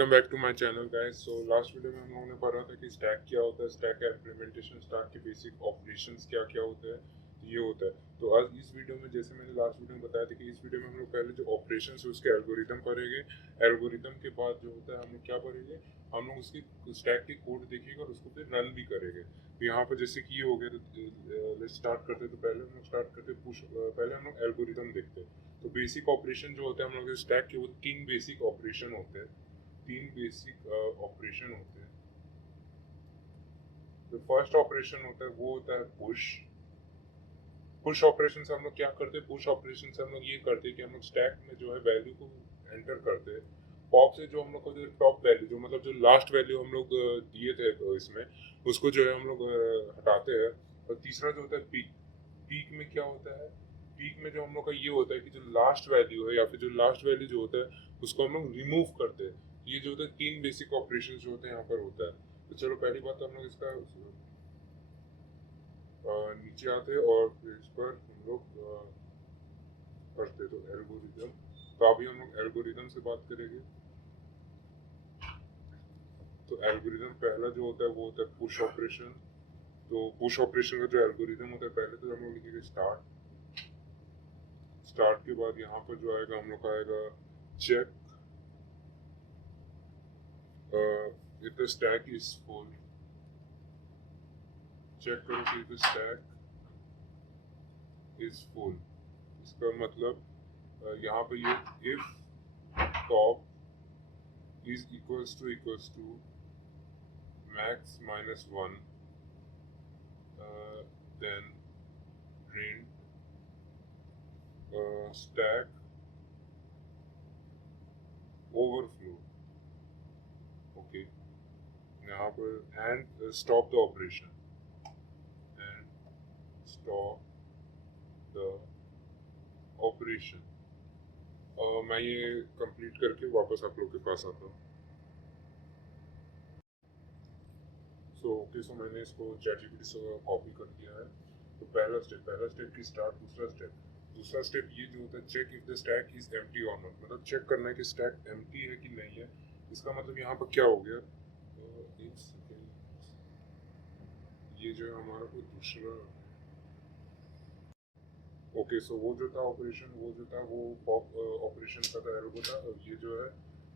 Welcome back to my channel guys. So last video में हम लोगों ने पढ़ा था कि स्टैक क्या होता है, स्टैक का इम्प्लीमेंटेशन, स्टैक के बेसिक ऑपरेशंस क्या क्या होते हैं, तो ये होता है। तो आज इस वीडियो में, जैसे मैंने लास्ट वीडियो में बताया था कि इस वीडियो में हम लोग पहले जो ऑपरेशंस है उसके एल्गोरिदम पढ़ेंगे। एल्गोरिदम के बाद जो होता है हम लोग क्या पढ़ेंगे, हम लोग उसकी स्टैक की कोड देखेंगे और उसको फिर रन भी करेंगे। तो यहाँ पर जैसे कि ये हो गया, तो लेट्स स्टार्ट करते। तो पहले हम लोग स्टार्ट करते पुश, पहले हम लोग एल्गोरिदम देखते हैं। तो बेसिक ऑपरेशन जो होता है हम लोग स्टैक के, वो तीन बेसिक ऑपरेशन होते हैं। तीन बेसिक ऑपरेशन होते हैं। जो फर्स्ट ऑपरेशन होता है वो होता है पुश। पुश ऑपरेशन से हम लोग क्या करते हैं, पुश ऑपरेशन से हम लोग ये करते हैं कि हम लोग स्टैक में जो है वैल्यू को एंटर करते हैं। पॉप से जो हम लोग को जो टॉप वैल्यू, जो मतलब जो लास्ट वैल्यू हम लोग दिए थे इसमें, उसको जो है हम लोग हटाते हैं। और तीसरा जो होता है पीक। पीक में क्या होता है, पीक में जो हम लोग का ये होता है कि जो लास्ट वैल्यू है या फिर जो लास्ट वैल्यू जो होता है उसको हम लोग रिमूव करते हैं। ये जो होता है तीन बेसिक ऑपरेशन जो होते हैं यहाँ पर होता है। तो चलो पहली बात तो हम लोग इसका नीचे आते हैं और फिर इस पर हम लोग करते। तो एल्गोरिदम, तो अभी हम लोग एल्गोरिदम से बात करेंगे। तो एल्गोरिदम पहला जो होता है वो होता है पुश ऑपरेशन। तो पुश ऑपरेशन का जो एल्गोरिदम होता है, पहले तो हम लोग लिखेंगे स्टार्ट। स्टार्ट के बाद यहाँ पर जो आएगा हम लोग का आएगा check if the stack is full। Check करो कि the stack is full। इसका मतलब यहाँ पे ये if top is equals to max minus 1, then print stack overflow। Okay, यहाँ पर and stop the operation, and stop the operation। मैं ये कंप्लीट करके वापस आप लोग के पास आता हूँ। सो मैंने इसको ChatGPT से कॉपी कर दिया है। तो पहला स्टेप की स्टार्ट। दूसरा स्टेप ये जो होता है check if the stack is empty और नॉट, मतलब चेक करना है कि स्टैक एम्प्टी है कि नहीं है। इसका मतलब यहाँ पर क्या हो गया, एक सेकेंड, ये जो है हमारा कोई दूसरा, ओके। सो वो जो था ऑपरेशन, वो जो था वो पॉप ऑपरेशन का था, एल्गो था। और ये जो है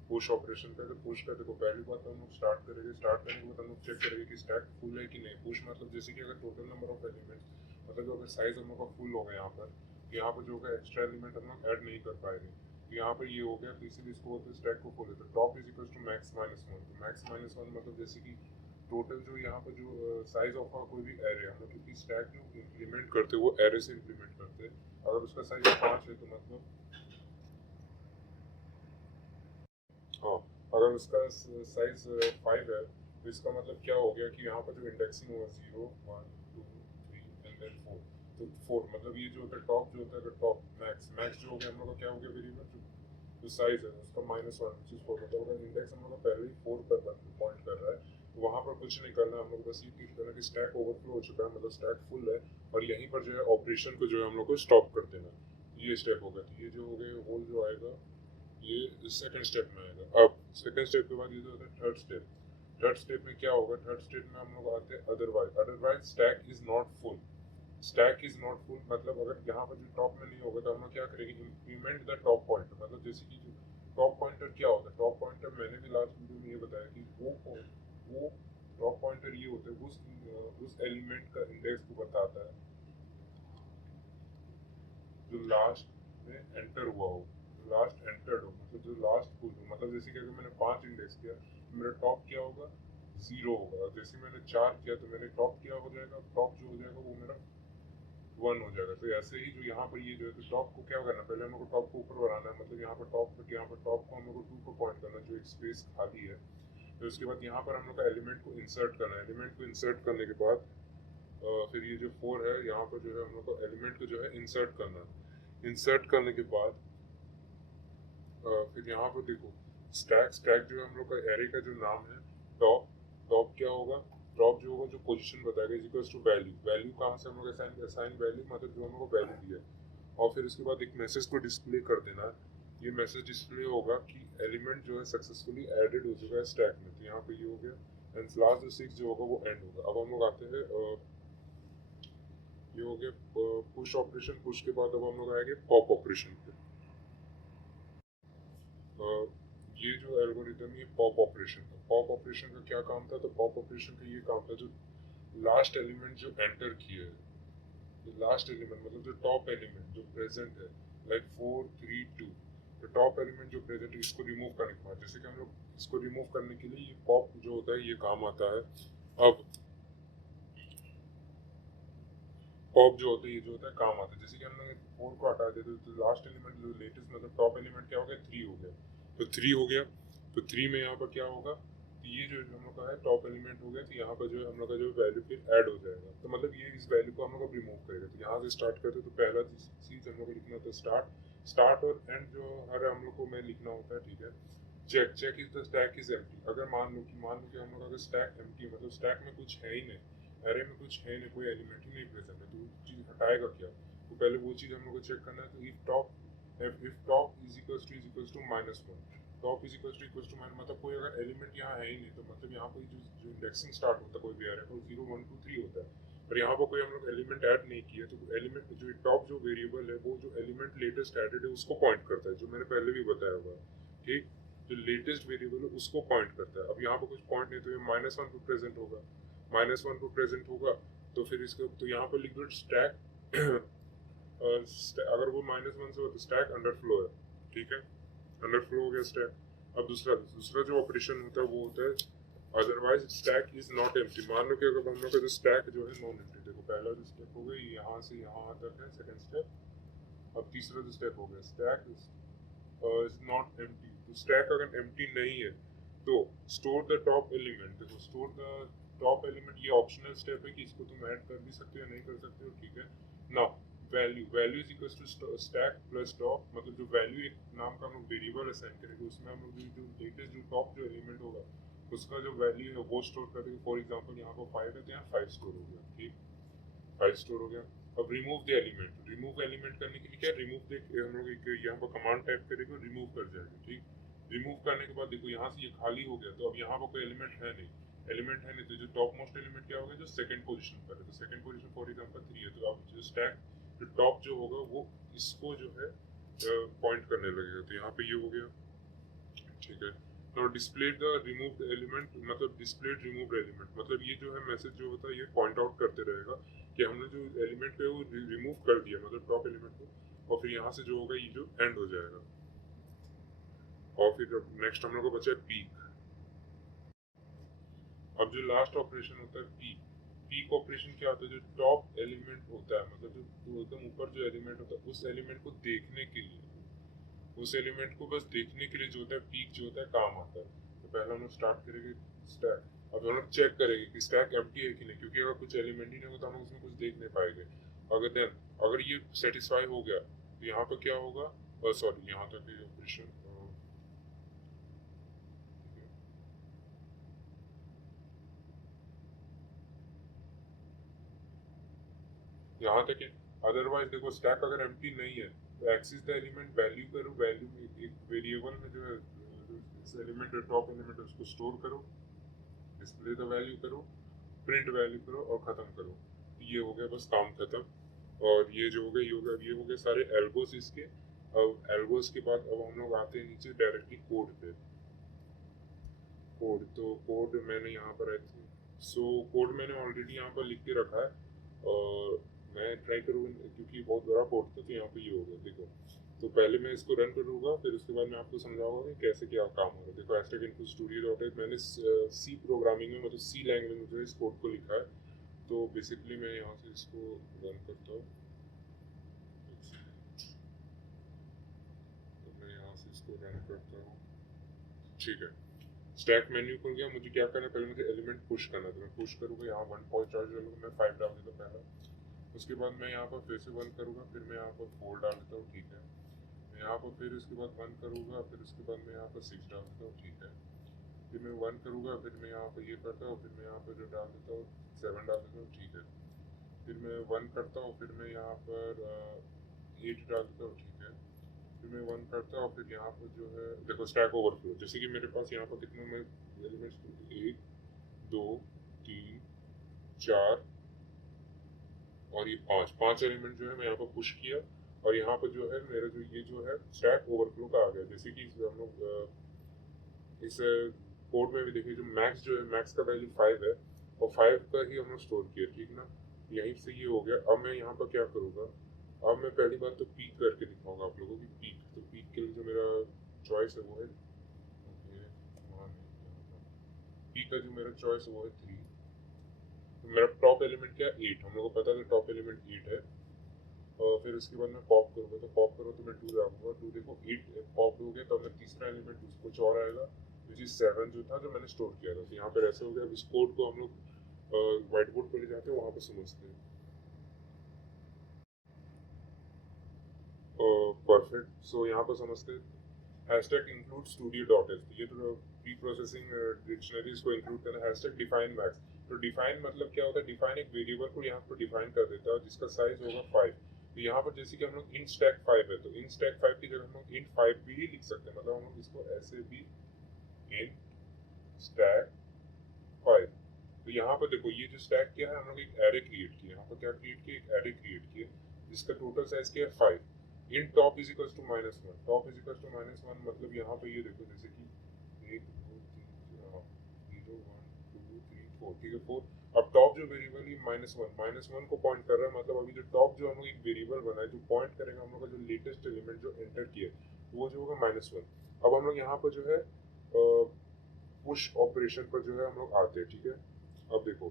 पुश ऑपरेशन का। तो पुश का देखो, पहली बात हम लोग स्टार्ट करेंगे। स्टार्ट करने के बाद हम लोग चेक करेंगे कि स्टैक फुल है कि नहीं। पुश मतलब जैसे कि अगर टोटल नंबर ऑफ एलिमेंट्स, मतलब जो अगर साइज हम लोग का फुल हो गया यहाँ पर, तो यहाँ पर जो होगा एक्स्ट्रा एलिमेंट हम लोग ऐड नहीं कर पाएंगे। तो यहाँ पर ये हो गया, तो इसीलिए इसको बोलते हैं स्टैक को फुल है। तो top is equal to max minus 1। तो मैक्स माइनस 1 मतलब जैसे कि टोटल जो यहाँ पर जो साइज ऑफ कोई भी एरे हम लोग, क्योंकि स्टैक जो इम्प्लीमेंट करते हैं वो एरे से इम्प्लीमेंट करते हैं। अगर उसका साइज 5 है तो मतलब, हाँ, अगर उसका साइज 5 है तो इसका मतलब क्या हो गया कि यहाँ पर जो इंडेक्सिंग होगा 0 1 2 3 एंड देन 4। तो 4 मतलब ये जो होता है टॉप, जो होता है अगर टॉप मैक्स जो हो गया हम लोग का क्या हो गया वेरिएबल, जो साइज है उसका -1 which is 4। मतलब अगर इंडेक्स हम लोग का पहले ही 4 पर पॉइंट कर रहा है तो वहाँ पर कुछ नहीं करना है हम लोग, बस ये क्लिक करना कि स्टैक ओवरफ्लो हो चुका है, मतलब स्टैक फुल है। और यहीं पर जो है ऑपरेशन को जो है हम लोग को स्टॉप कर देना। ये स्टेप हो गया। तो ये जो हो गए होल जो आएगा ये सेकंड स्टेप में आएगा। अब सेकंड स्टेप के बाद ये जो होता है थर्ड स्टेप। थर्ड स्टेप में क्या होगा, थर्ड स्टेप में हम लोग आते हैं otherwise. Otherwise stack is not full. Stack is not full मतलब अगर यहाँ पर जो टॉप में नहीं होगा तो हम लोग क्या करेंगे, इंक्रीमेंट द टॉप पॉइंटर। मतलब जैसे कि जो टॉप पॉइंटर क्या होता है, टॉप पॉइंटर मैंने भी लास्ट वीडियो में ये बताया कि वो टॉप पॉइंटर ये होता है उस एलिमेंट का इंडेक्स को बताता है जो लास्ट में एंटर हुआ हो, लास्ट एंटर्ड हो, मतलब जो लास्ट फुल हो। मतलब जैसे कि अगर मैंने 5 इंडेक्स किया तो मेरा टॉप क्या होगा, 0 होगा। जैसे मैंने 4 किया तो मेरे टॉप क्या हो जाएगा, टॉप जो हो जाएगा वो मेरा 1 हो जाएगा। तो ऐसे ही जो यहाँ पर ये जो है, तो टॉप को क्या करना, पहले हम लोग को टॉप को ऊपर बढ़ाना है। मतलब यहाँ पर टॉप को हम लोग को 2 को पॉइंट करना, जो एक स्पेस खाली है। तो उसके बाद यहाँ पर हम लोग का एलिमेंट को इंसर्ट करना है। एलिमेंट को इंसर्ट करने के बाद फिर ये जो 4 है यहाँ पर जो है हम लोग को एलिमेंट को जो है इंसर्ट करना है। इंसर्ट करने के बाद फिर यहाँ पर देखो स्टैक जो है हम लोग का एरे का जो नाम है टॉप। टॉप क्या होगा, टॉप जो होगा जो पोजीशन बताएगा is equals to value. Value कहाँ से हम लोग असाइन वैल्यू मतलब जो हम लोग को वैल्यू दिया है। और फिर उसके बाद एक मैसेज को डिस्प्ले कर देना है। ये मैसेज डिस्प्ले होगा कि एलिमेंट जो है सक्सेसफुली एडेड हो चुका है स्टैक में। तो यहाँ पे ये हो गया, एंड लास्ट जो 6 जो होगा वो एंड होगा। अब हम लोग आते हैं ये हो गया पुश ऑपरेशन। पुश के बाद अब हम लोग आएंगे पॉप ऑपरेशन पे। ये जो एल्गोरिथम ये पॉप ऑपरेशन था। पॉप ऑपरेशन का क्या काम था? तो पॉप ऑपरेशन का ये काम था, जो लास्ट एलिमेंट जो एंटर किए है, लास्ट एलिमेंट मतलब जो टॉप एलिमेंट जो प्रेजेंट है, लाइक 4 3 2, तो टॉप एलिमेंट जो प्रेजेंट है इसको रिमूव करने के बाद, जैसे कि हम लोग इसको रिमूव करने के लिए ये पॉप जो होता है ये काम आता है। अब पॉप जो होता है ये जो होता है काम आता है, जैसे कि हम लोग 4 को हटा देते तो लास्ट एलिमेंट जो लेटेस्ट मतलब टॉप एलिमेंट क्या हो गया? 3 हो गया। तो 3 हो गया, तो 3 में यहाँ पर क्या होगा? तो ये जो हम लोग का है टॉप एलिमेंट हो गया, तो यहाँ पर जो है हम लोग का जो वैल्यू फिर ऐड हो जाएगा। तो मतलब ये इस वैल्यू को हम लोग रिमूव करेगा। तो यहाँ से स्टार्ट करते तो पहला चीज हम लोग को लिखना होता है स्टार्ट और एंड जो हर हम लोग को में लिखना होता है, ठीक है। Check is the stack is empty. अगर मान लो कि हम लोग अगर स्टैक एम्प्टी मतलब स्टैक में कुछ है ही नहीं, एरे में कुछ है नहीं, कोई एलिमेंट ही नहीं प्रेजेंट है, तो चीज हटाएगा क्या? तो पहले वो चीज हम लोग को चेक करना है। तो if top is equals to -1, top is equals to minus, मतलब कोई अगर एलिमेंट यहाँ है ही नहीं, तो मतलब यहाँ पर जो इंडेक्सिंग स्टार्ट होता है कोई भी एरे को 0 1 2 3 होता है। पर यहाँ पर कोई हम लोग एलिमेंट ऐड नहीं किया, तो एलिमेंट जो टॉप जो वेरिएबल है वो जो एलिमेंट लेटेस्ट एडेड है उसको पॉइंट करता है, जो मैंने पहले भी बताया हुआ है, ठीक। जो लेटेस्ट वेरिएबल है उसको पॉइंट करता है। अब यहाँ पर कुछ पॉइंट नहीं, तो ये -1 पर प्रेजेंट होगा, -1 पर प्रेजेंट होगा। तो फिर इसको तो यहाँ पर लिख दो स्टैक अगर वो -1 से हो तो स्टैक अंडरफ्लो है, ठीक है। अंडरफ्लो हो गया स्टैक। अब दूसरा दूसरा जो ऑपरेशन होता है वो होता है otherwise stack is not empty. मान लो कि अगर हम लोग का जो स्टैक जो है नॉन एम्प्टी, देखो पहला जो स्टेप हो गया यहाँ से यहाँ तक है, सेकंड स्टेप। अब तीसरा जो स्टेप हो गया स्टैक इज नॉट एम्प्टी। तो स्टैक अगर एम्प्टी नहीं है तो स्टोर द टॉप एलिमेंट। देखो स्टोर द टॉप एलिमेंट ये ऑप्शनल स्टेप है कि इसको तुम ऐड कर भी सकते हो या नहीं कर सकते हो, ठीक है ना। Value is equals to stack plus top, मतलब जो वैल्यू एक नाम का हम लोग वेरिएबल असाइन करेंगे, उसमें हम लोग जो लेटेस्ट जो टॉप जो एलिमेंट होगा उसका जो वैल्यू है वो स्टोर कर देंगे। फॉर एग्जांपल यहाँ पर 5 है तो यहाँ 5 स्टोर हो गया, ठीक। 5 स्टोर हो गया। अब remove the element. Remove element करने के लिए क्या, रिमूव द हम लोग एक यहाँ पर कमांड टाइप करेंगे, रिमूव कर जाएगा, ठीक। रिमूव करने के बाद देखो यहाँ से ये खाली हो गया, तो अब यहाँ पर कोई एलिमेंट है नहीं, तो जो टॉप मोस्ट एलिमेंट क्या होगा, जो सेकंड पोजीशन पर है, तो सेकंड पोजीशन फॉर एग्जांपल 3 है, तो अब जो स्टैक जो टॉप जो होगा वो इसको जो है पॉइंट करने लगेगा। तो यहाँ पे ये हो गया, ठीक है। Now display the removed element, मतलब डिस्प्लेड रिमूव्ड एलिमेंट, मतलब ये जो है मैसेज जो होता है ये पॉइंट आउट करते रहेगा कि हमने जो एलिमेंट है वो रिमूव कर दिया, मतलब टॉप एलिमेंट को। और फिर यहाँ से जो होगा ये जो एंड हो जाएगा। और फिर नेक्स्ट हम लोग को बचा है पीक। अब जो लास्ट ऑपरेशन होता है पीक। पीक ऑपरेशन क्या होता है, जो टॉप एलिमेंट होता है, मतलब जो एकदम ऊपर जो एलिमेंट होता है उस एलिमेंट को देखने के लिए, उस एलिमेंट को बस देखने के लिए जो होता है पीक जो होता है काम आता है। तो पहले हम लोग स्टार्ट करेंगे स्टैक। अब हम लोग चेक करेंगे कि स्टैक एम्प्टी है कि नहीं, क्योंकि अगर कुछ एलिमेंट ही नहीं होगा तो हम लोग उसमें कुछ देख नहीं पाएंगे। अगर ये सेटिस्फाई हो गया तो यहाँ पर क्या होगा, सॉरी यहाँ तक ये ऑपरेशन, यहाँ तक है। अदरवाइज देखो स्टैक अगर एम्प्टी नहीं है तो एक्सिस द एलिमेंट वैल्यू करो, वैल्यू एक वेरिएबल में जो है एलिमेंट टॉप एलिमेंट है उसको स्टोर करो, डिस्प्ले द वैल्यू करो, प्रिंट वैल्यू करो और खत्म करो। ये हो गया बस काम खत्म। और ये जो हो गया ये हो गए सारे एल्गोस इसके। अब एल्गोस के बाद अब हम लोग आते हैं नीचे डायरेक्टली कोड पे। कोड तो कोड मैंने यहाँ पर कोड मैंने ऑलरेडी यहाँ पर लिख के रखा है और मैं ट्राई करूँगा, क्योंकि बहुत बड़ा कोड था। तो यहाँ पे ये हो गया देखो। तो पहले मैं इसको रन करूँगा, फिर उसके बाद मैं आपको समझाऊंगा कि कैसे क्या काम हो रहा है। देखो एस्टेक इनपुट स्टूडियो डॉट मैंने सी प्रोग्रामिंग में मतलब सी लैंग्वेज में जो है इस कोड को लिखा है। तो बेसिकली मैं यहाँ से इसको रन करता हूँ। तो मैं यहाँ से इसको रन करता हूँ, ठीक है। स्टैक मेन्यू खुल गया। मुझे क्या करना है, पहले मुझे एलिमेंट पुश करना है, तो मैं पुश करूँगा यहाँ 1 पॉइंट चार्ज डालूंगा, मैं 5 डाल देता पहला। उसके बाद मैं यहाँ पर फिर से 1 करूँगा, फिर मैं यहाँ पर 4 डाल देता हूँ, ठीक है। मैं यहाँ पर फिर उसके बाद 1 करूँगा, फिर उसके बाद मैं यहाँ पर 6 डाल देता हूँ, ठीक है। फिर मैं 1 करूँगा, फिर मैं यहाँ पर ये करता हूँ, फिर मैं यहाँ पर जो डाल देता हूँ 7 डाल देता हूँ, ठीक है। फिर मैं 1 करता हूँ, फिर मैं यहाँ पर 8 डाल देता हूँ, ठीक है। फिर मैं 1 करता हूँ और फिर यहाँ पर जो है देखो स्टैक ओवरफ्लो, जैसे कि मेरे पास यहाँ पर कितने में एलिमेंट्स, 1 2 3 4 और ये 5 एलिमेंट जो है मैं यहाँ पर पुश किया, और यहाँ पर जो है मेरा जो ये जो है स्टैक ओवरफ्लो का आ गया। जैसे कि हम लोग इस कोड में भी देखिए, जो मैक्स जो है मैक्स का वैल्यू 5 है और 5 का ही हम लोग स्टोर किया, ठीक ना। यहीं से ये हो गया। अब मैं यहाँ पर क्या करूँगा, अब मैं पहली बात तो पीक करके दिखाऊंगा आप लोगों की पीक। तो पीक के लिए जो मेरा चॉइस है वो है पीक का जो मेरा चॉइस है वो है 3। तो मेरा टॉप एलिमेंट क्या है 8, हम लोग को पता है टॉप एलिमेंट 8 है। और फिर उसके बाद मैं पॉप करूँगा, तो पॉप करो तो मैं 2 डालूंगा, 2 देखो 8 पॉप हो गया। तो मैं तीसरा एलिमेंट कुछ और आएगा विच इज 7 जो था जो मैंने स्टोर किया था। तो यहाँ पर ऐसे हो गया। अब इस कोड को हम लोग व्हाइट बोर्ड पर ले जाते हैं, वहाँ पर समझते हैं। परफेक्ट। सो यहाँ पर समझते हैं hashtag include studio dot S, ये तो प्री प्रोसेसिंग डिक्शनरीज को इंक्लूड करना। हैशटैग डिफाइन मैक्स, तो डिफाइन मतलब क्या होता है, डिफाइन एक वेरिएबल को यहाँ पर डिफाइन कर देता है जिसका साइज होगा 5। तो यहाँ पर जैसे कि हम लोग इन स्टैक 5 है, तो इन स्टैक 5 की जगह हम लोग इन 5 भी ही लिख सकते हैं। मतलब हम लोग इसको ऐसे भी इन स्टैक 5। तो यहाँ पर देखो ये जो स्टैक किया है हम लोग एक एरे क्रिएट किया। यहाँ पर क्या क्रिएट किया, एक एरे क्रिएट किया जिसका टोटल साइज क्या है 5। In top is equal to -1, top is equal to -1 मतलब यहाँ पर ये देखो जैसे कि 1 2 3 0 1 2 3 4, ठीक है 4। अब टॉप जो वेरिएबल है -1 को पॉइंट कर रहा है, मतलब अभी जो टॉप जो हम लोग एक वेरिएबल बना है जो पॉइंट करेगा हम लोग का जो लेटेस्ट एलिमेंट जो एंटर किया वो जो होगा -1। अब हम लोग यहाँ पर जो है पुश ऑपरेशन पर जो है हम लोग आते हैं, ठीक है। अब देखो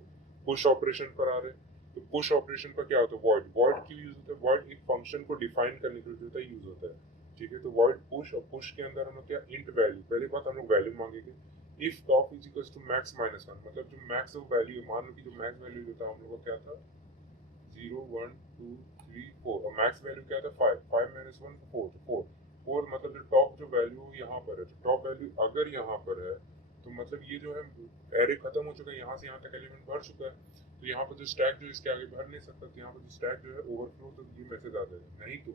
पुश ऑपरेशन पर आ रहे हैं, तो पुश ऑपरेशन पर क्या होता है, वॉइड। वॉइड क्यों यूज होता है, वॉइड एक फंक्शन को डिफाइन करने के लिए यूज होता है, ठीक है। तो वॉइड पुश, और पुश के अंदर हम लोग क्या इंट वैल्यू, पहली बात हम लोग वैल्यू मांगेंगे। If top is equal to max -1, मतलब जो मैक्स वैल्यू है, मान लो कि जो मैक्स वैल्यू होता है हम लोग का क्या था 0 1 2 3 4, और मैक्स वैल्यू क्या था 5, 5 -1 4, 4 4 मतलब जो टॉप जो वैल्यू यहाँ पर है, तो टॉप वैल्यू अगर यहाँ पर है तो मतलब ये जो है एरे खत्म हो चुका है, यहाँ से यहाँ तक एलिमेंट भर चुका है। तो यहाँ पर जो स्टैक जो इसके आगे भर नहीं सकता, तो यहाँ पर जो स्टैक जो है ओवरफ्लो, तो ये मैसेज आ जाएगा। नहीं तो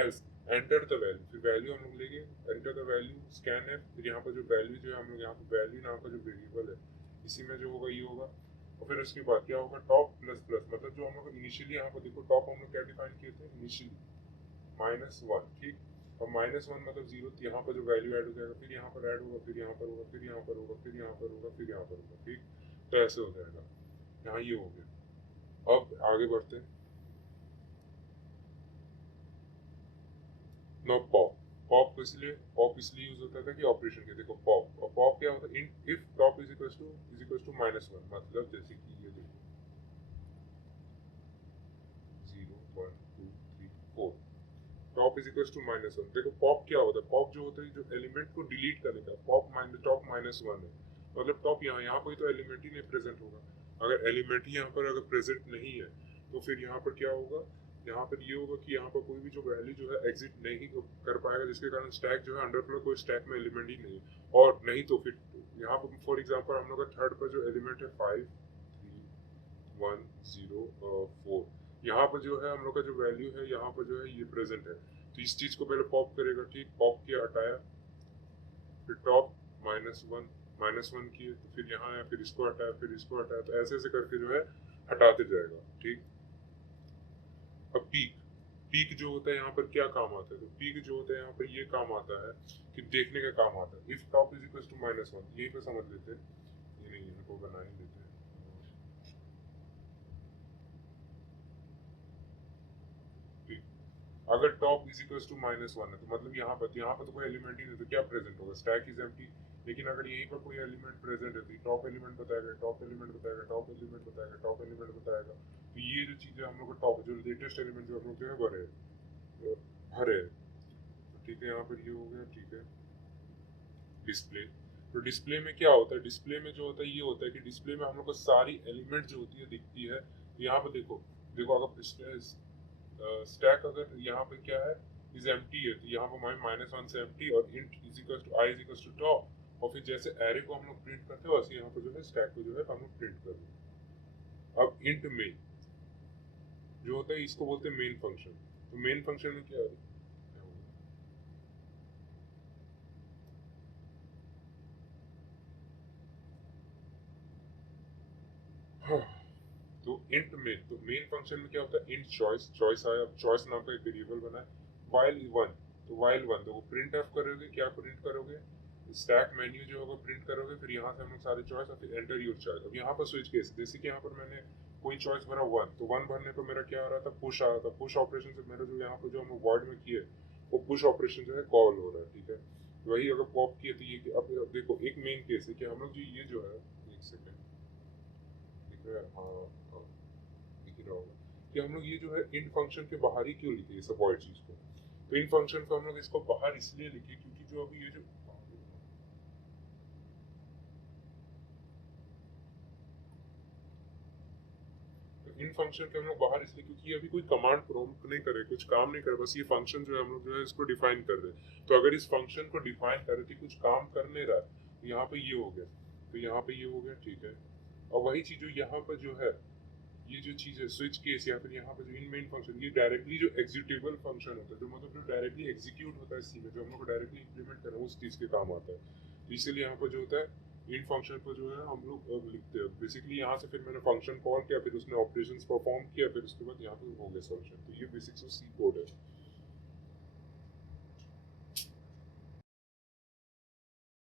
एल्स एंटर द वैल्यू, फिर वैल्यू हम लोग लेंगे, एंटर द वैल्यू स्कैन है, फिर यहाँ पर जो वैल्यू जो है हम लोग यहाँ पर वैल्यू नाम का जो वेरिएबल है इसी में जो होगा ये होगा। और फिर उसके बाद क्या होगा टॉप प्लस प्लस, मतलब जो हम लोग इनिशियली यहाँ पर देखो टॉप हम लोग क्या डिफाइन किए थे इनिशियली -1, ठीक। और -1 मतलब 0, यहाँ पर जो वैल्यू ऐड हो जाएगा, फिर यहाँ पर ऐड होगा, फिर यहाँ पर होगा, फिर यहाँ पर होगा, फिर यहाँ पर होगा, फिर यहाँ पर होगा, ठीक। तो ऐसे हो जाएगा। यहाँ ये हो गया। अब आगे बढ़ते हैं। नो पॉप, पॉप इसलिए यूज होता था कि ऑपरेशन के, देखो पॉप, और पॉप क्या होता है, if top is equal to -1, मतलब जैसे कि ये देखो 0 1 2 3 4, टॉप इज इक्वल टू -1। देखो पॉप क्या होता है, पॉप जो होता है जो एलिमेंट को डिलीट करने का, पॉप टॉप -1 है, मतलब टॉप यहाँ कोई तो एलिमेंट ही नहीं प्रेजेंट होगा। अगर एलिमेंट ही यहाँ पर अगर प्रेजेंट नहीं है तो फिर यहाँ पर क्या होगा, यहाँ पर ये होगा कि यहाँ पर कोई भी जो वैल्यू जो है एग्जिट नहीं कर पाएगा, जिसके कारण स्टैक जो है अंडरफ्लो, कोई स्टैक में एलिमेंट ही नहीं है। और नहीं तो फिर यहाँ पर फॉर एग्जाम्पल हम लोग का थर्ड पर जो एलिमेंट है 5 3 1 0 4, यहाँ पर जो है हम लोग का जो वैल्यू है यहाँ पर जो है ये प्रेजेंट है। तो इस चीज को पहले पॉप करेगा, ठीक, पॉप किया हटाया, फिर टॉप -1 किए, तो फिर यहाँ आया, फिर इसको हटाया, फिर इसको हटाया, तो ऐसे ऐसे करके जो है हटाते जाएगा, ठीक। अब पीक, पीक जो होता है यहाँ पर क्या काम आता है, तो पीक जो होता है यहाँ पर ये काम आता है कि देखने का काम आता है। If top is equal to -1, यही पे समझ लेते हैं, ये नहीं इनको बना ही लेते हैं। अगर टॉप इज इक्वल टू -1 है तो मतलब यहाँ पर तो कोई एलिमेंट ही नहीं, तो क्या प्रेजेंट होगा, स्टैक इज एम्प्टी। लेकिन अगर यहीं पर कोई एलिमेंट प्रेजेंट है तो टॉप एलिमेंट बताएगा, टॉप एलिमेंट बताएगा, टॉप एलिमेंट बताएगा, टॉप एलिमेंट बताएगा। तो ये जो चीजें हम लोग का टॉप जो लेटेस्ट एलिमेंट जो हम लोग जो है भरे तो ठीक है, यहाँ पर ये हो गया, ठीक है। डिस्प्ले, तो डिस्प्ले में क्या होता है, डिस्प्ले में जो होता है ये होता है कि डिस्प्ले में हम लोग को सारी एलिमेंट जो होती है दिखती है। तो यहाँ पर देखो, देखो अगर स्टैक अगर यहाँ पे क्या है इज एम्प्टी है, तो यहाँ पर -1 से एम्प्टी, और int is equal to I is equal to top, और फिर जैसे एरे को हम लोग प्रिंट करते हैं वैसे यहाँ पर जो है स्टैक को जो है हम लोग प्रिंट कर रहे हैं। अब इंट मेन जो होता है इसको बोलते हैं मेन फंक्शन। तो मेन फंक्शन में क्या है, हाँ, तो इंट में तो मेन फंक्शन में क्या होता है, इंट चॉइस, चॉइस आया, अब चॉइस नाम का एक वेरिएबल बना है, वाइल वन, तो वाइल वन तो वो प्रिंट ऑफ करोगे, क्या प्रिंट करोगे, स्टैक मेन्यू जो होगा प्रिंट करोगे, फिर यहाँ से हम लोग सारे चॉइस और फिर एंटर योर चॉइस। अब यहाँ पर स्विच केस, जैसे कि यहाँ पर मैंने कोई चॉइस भरा वन, तो वन भरने पर मेरा क्या आ रहा था, पुश आ रहा था, पुश ऑपरेशन से मेरा जो यहाँ पर जो हम वर्ड में किए वो पुश ऑपरेशन जो है कॉल हो रहा है, ठीक है। वही अगर पॉप किए तो ये अब देखो एक मेन केस है कि हम लोग जो ये जो है, एक सेकेंड, दिख रहा है, हाँ दिख रहा होगा, कि हम लोग ये जो है इन फंक्शन के बाहर ही क्यों लिखे ये सब वर्ड चीज को, तो इन फंक्शन को हम लोग इसको बाहर इसलिए लिखे क्योंकि जो अभी ये जो इन फंक्शन के हम लोग बाहर इसलिए क्योंकि अभी कोई कमांड प्रॉम्प्ट नहीं करे, कुछ काम नहीं करे, बस ये फंक्शन जो है हम लोग जो है इसको डिफाइन कर रहे हैं। तो अगर इस फंक्शन को डिफाइन करे तो कुछ काम कर नहीं रहा, तो यहाँ पे ये हो गया, तो यहाँ पे ये हो गया, ठीक है। और वही चीज जो यहाँ पर जो है, ये जो चीज है स्विच केस या फिर यहाँ पे जो इन मेन फंक्शन, ये डायरेक्टली जो एग्जीक्यूटेबल फंक्शन होता है, जो मतलब जो डायरेक्टली एग्जीक्यूट होता है सी में, जो हम लोग को डायरेक्टली इंप्लीमेंट करना है उस चीज के काम आता है। तो इसीलिए यहाँ पर जो होता है इन फंक्शन को जो है हम लोग लिखते हैं बेसिकली, यहाँ से फिर मैंने फंक्शन कॉल किया, फिर उसने ऑपरेशंस परफॉर्म किया, फिर उसके बाद यहाँ पे हो गया सॉल्यूशन। तो ये बेसिक्स ऑफ सी कोड है।